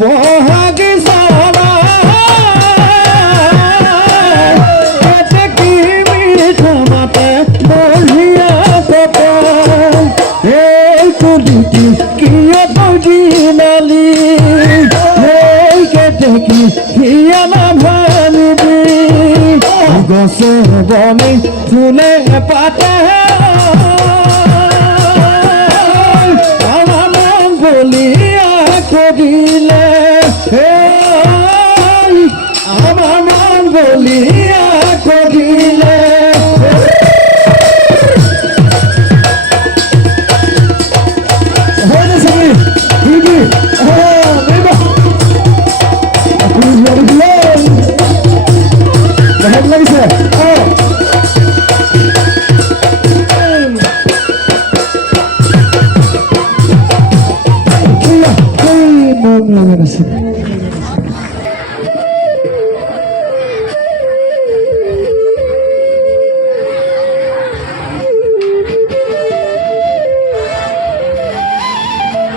বহাগি সারা কি মিঠা মাতে বলিয়া কথা এই কলিটি কি বজি নালি এই কেটে কি হিয়া না ভালিবি গছে বনে ফুলে পাতে আমার নাম বলিয়া করিলে আমার নাম বলিয়া করিলে লাগিছে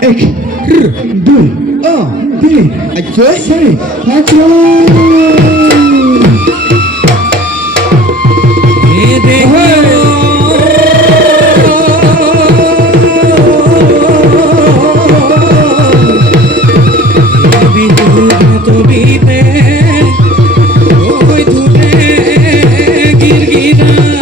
एक दो तीन अच्छा सही अच्छा ये देखो भी तो बीते कोई तूने गिर गिरा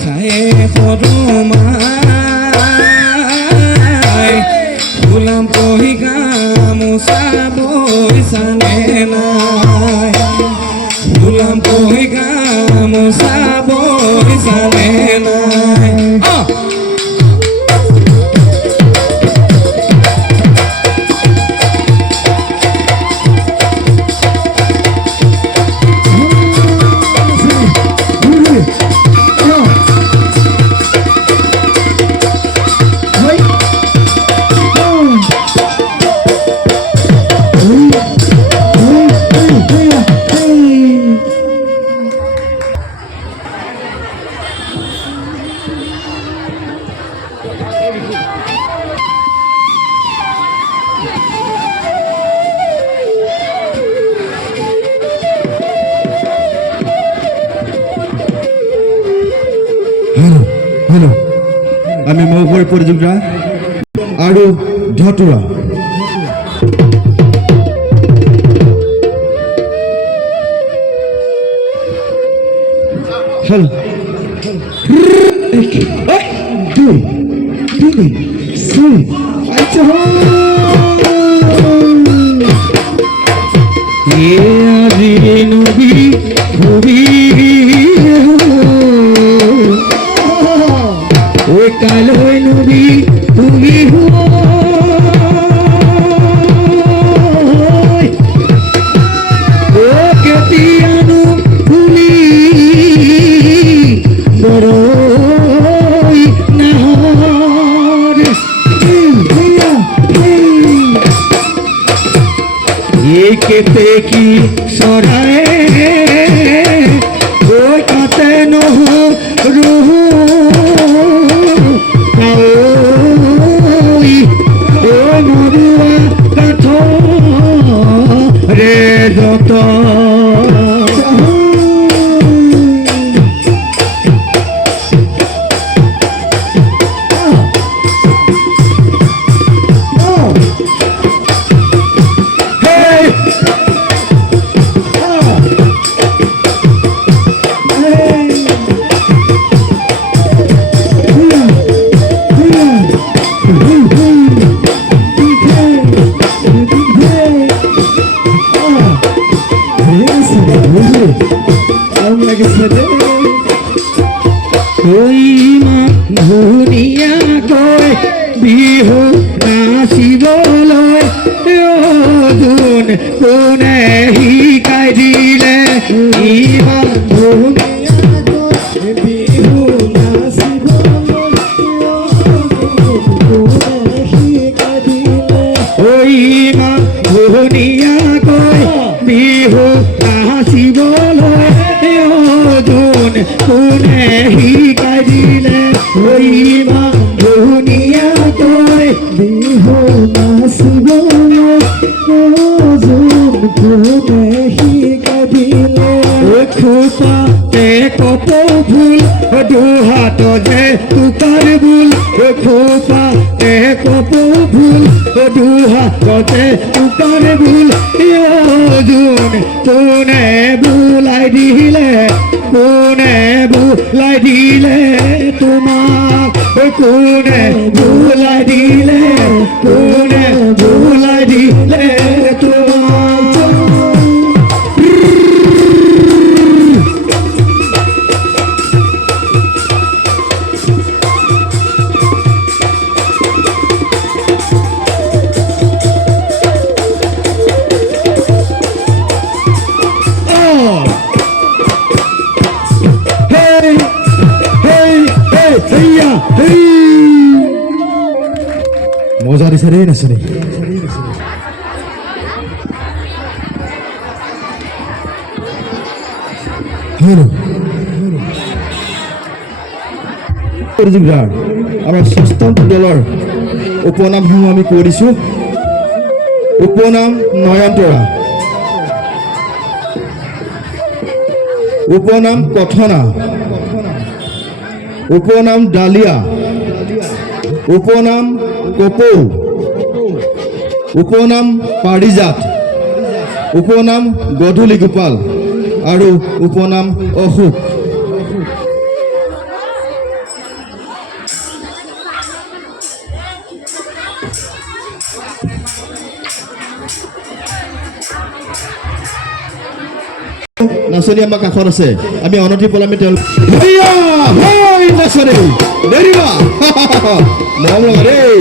খায়ে সৰু মা বহি গামোচা বৈছানে নাই গোলাম বহি গামোচা বৈছানে নাই हेलो আমি মৌঘৰ পৰিযোগৰা আৰু ধতুৰা हेलो কালৈ নবী তুমি কেতিয়ানো ফুলি বৰৈ নাহৰ এই কেতেকী চৰাই কাতে নহৰু রে যত ধুনীয়াকৈ বিহু নাচিবলৈ যোন কোনে শিকাই দিলে ইমান ধুনীয়াকৈ বিহু নাচিবলৈ ইমান ধুনীয়াকৈ বিহু নাচিবলৈ যোন কোনে শিকাই দিলে ইমান ধুনীয়াকৈ বিহু নাচিবলৈ যোন কোনে শিকাই দিলে খোপাতে কপৌ ফুল দুহাততে টুকাৰ বুল খোপাতে কপৌ ফুল দুহাততে টুকাৰ বুল যোন কোনে বুলাই দিলে কোনে বুলাই দিলে তোমাক কোনে বুলাই দিলে কোনে বুলাই দিলে তোমাক মজা দিছে ৰে নাচনি আমাৰ ষষ্ঠম দলৰ উপনামসমূহ আমি কৈ দিছোঁ উপনাম নয়নতৰা উপনাম কথনা উপনাম ডালিয়া উপনাম কপৌ উপনাম পাৰিজাত উপনাম গধূলি গোপাল আৰু উপনাম অশোক নাচনী আমাৰ কাষত আছে আমি অনতি পলামি তেওঁলোক হৈয়া হৈ নাচনী দেৰিবা মৰম লগা দেই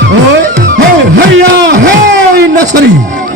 Hey, hey, hey, hey, Nasri.